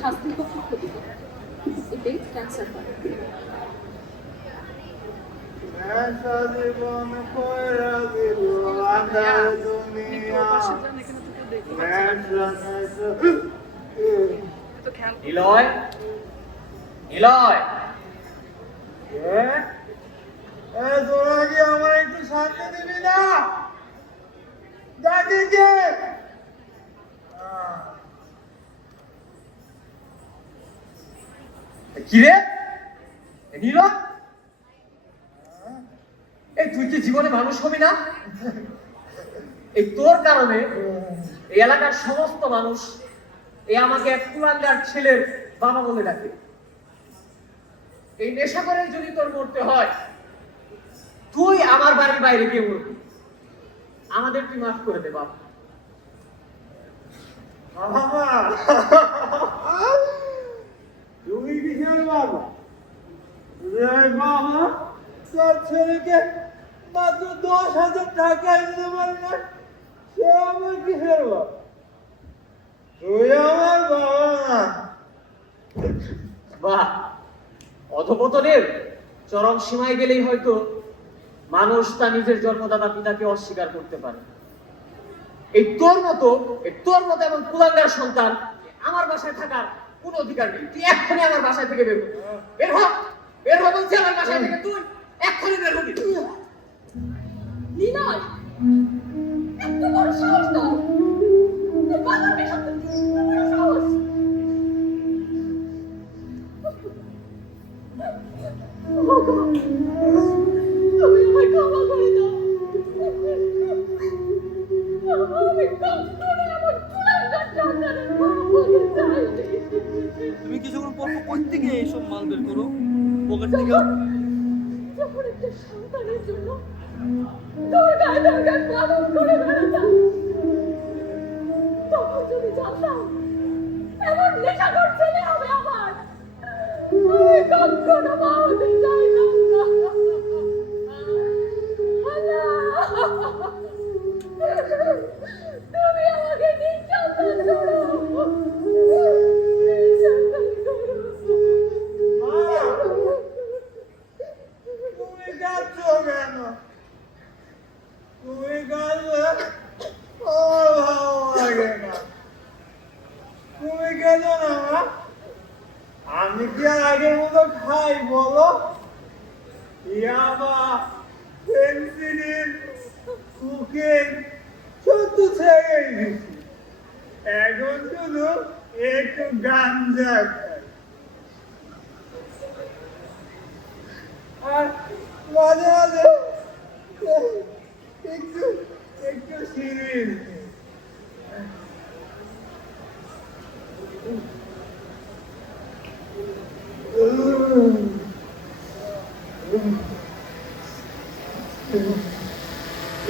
স্বাস্থ্যের পক্ষে ক্ষতিকর, এতে ক্যান্সার হয়। জীবন কইরা দিল আন্ধার দুনিয়া নিলয়, নিলয়, তোরা কি আমার একটু শান্তি দিবি না? ডাকি কে? কিরে নিলয়, এই তুই কি জীবনে মানুষ হবি না? এই তোর কারণে এই এলাকার সমস্ত মানুষ এই আমাকে এক কুলাঙ্গার ছেলের বাবা বলে ডাকে। এই নেশা করে যদি তোর মরতে হয়, তুই আমার বাড়ির বাইরে গিয়ে মরবি। আমাদের তুই মাফ করে দে বাবা। বাবা, তুমি কিসের বাবা? বাবা তার ছেলেকে মাত্র 10,000 টাকা দিতে পারে না, সে আমার কিসের বাবা? তুই আমার বাবা না। বাহ, অধপতনের চরম সীমায় গেলেই হয়তো মানুষ তার নিজের জন্মদাতা পিতাকে অস্বীকার করতে পারে। এই তোর মতো এমন কুলাঙ্গার সন্তান আমার বাসায় থাকার কোনো অধিকার নেই। তুই এক্ষুনি আমার বাসায় থেকে বের হ, বের হ, বের হ বলছি আমার বাসায় থেকে। তুই এক্ষুনি বের হবি। নিলয়, এত বড় সাহস তোর! তোর বাবার পেশা তো এত বড় সাহস! তুমি আমায় ক্ষমা করে দাও। আমি কখনো এমন কুলাঙ্গার সন্তানের মা হতে চাইনি। তুমি কিছুক্ষণ পর করতে গিয়ে এইসব মাল বের করো পকেট থেকে। যখন একটা সন্তানের জন্য দুর্গায় দুর্গায় পালন করে বেড়াতাম, তখন যদি জানতাম এমন নেশাখোর ছেলে হবে আমার, আমি কখনো মা হতে চাইতাম না। আল্লাহ, তুমি আমাকে নিঃসন্তান করো, নিঃসন্তান করো। তুমি কাঁদছ কেন? তুমি কাঁদলে আমার ভালো লাগে না। তুমি কেঁদো না মা। আমি কি আর আগের মতো খাই বলো? ইয়াবা, পেন্সিলিন, কোকেন সব ছেড়ে দিয়েছি। এখন শুধু একটু গাঞ্জা খাই, আর মাঝে মাঝে একটু একটু সিরিজ।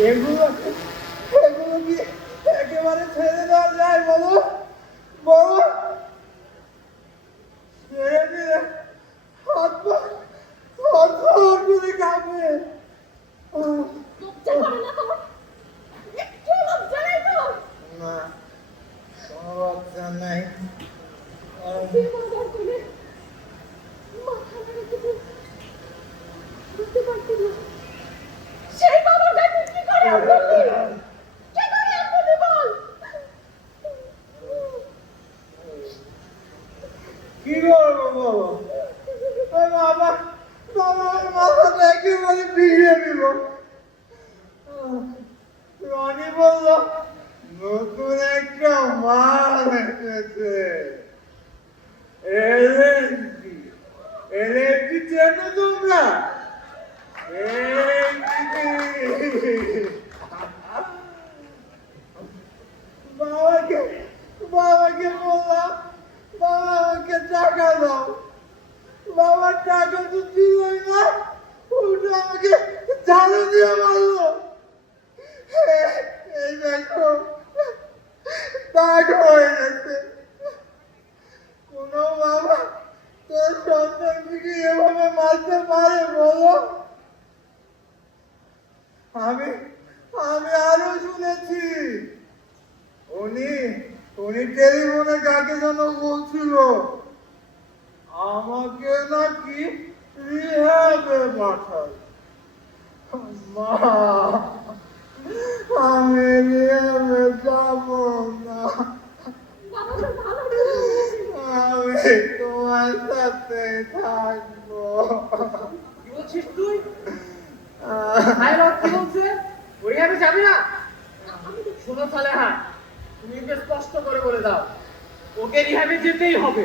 এগুলো এগুলো কি একেবারে ছেড়ে দেওয়া যায় বলো? বলো, ছেড়ে দিলে হাত পা থরথর করে কাঁপে। লজ্জা করে না তোর? একটু লজ্জা নেই তোর? না, কোনো লজ্জা নাই। তুই বাবার কোলে মাথা নাড়াতে বুঝতে পারতি না? সেই বাবার গায়ে তুই কি করে আঙ্গুল দিলি? কে করে আঙ্গুল দিলি বল? কি করবো বলো? ওই বাবা বাবার মাথাটা একেবারে ভিড়ে দিল। রনি বলল নতুন একটা মাল এসেছে, এলএসডি। এলএসডি চেনো তোমরা? বাবাকে বাবাকে বললাম বাবা আমাকে টাকা দাও। বাবার টাকা তো দিলই না, উল্টো আমাকে ঝাড়ু দিয়ে মারলো। এই দেখো দাগ হয়ে গেছে। কোনো বাবা তোর সন্তানকে এভাবে মারতে পারে বলো? আমি আমি আরো শুনেছি উনি উনি টেলিফোনে কাকে যেন বলছিল তোমার সাথে থাকবো। কি বলছিস তুই? কি বলছে? রিহাবে যাবি না? শোনো সালেহা, তুমি ওকে স্পষ্ট করে বলে দাও, ওকে রিহাবে যেতেই হবে।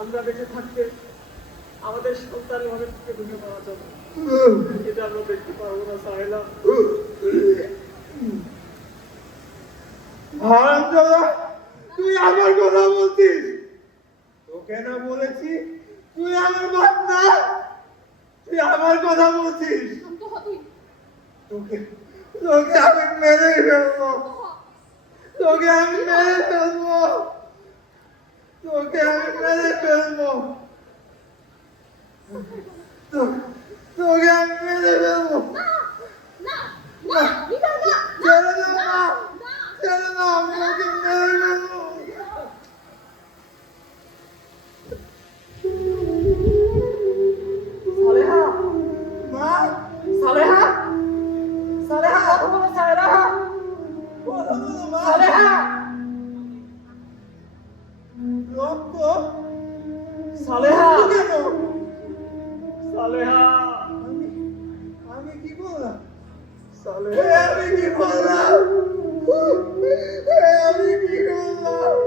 আমরা বেঁচে থাকতে আমাদের সন্তানের মনে থেকে ঢুকে পাওয়া যাবে, এটা আমরা দেখতে পারবো না সাহেলা। হারামজাদা, তুই আমার কথা বলছিস? তোকে না বলেছি তুই আমার বাপ না? তুই আমার কথা বলছিস? শান্ত হ তুই। তোকে তোকে আমি মেরে ফেলবো, তোকে আমি মেরে ফেলবো, তোকে আমি মেরে ফেলবো, তোকে আমি মেরে ফেলবো। না না হৃদয় না। ছেড়ে দাও না, না ছেড়ে দাও, আমি ওকে মেরে ফেলবো। সালেহা, মা, সালেহা, সালেহা, কথা বলো সালেহা, কথা বলো মা। সালেহা, রক্ত সালেহা, কেন? সালেহা, আমি আমি কি বললাম? সালেহা। আমি কি বললাম? আমি কি করলাম?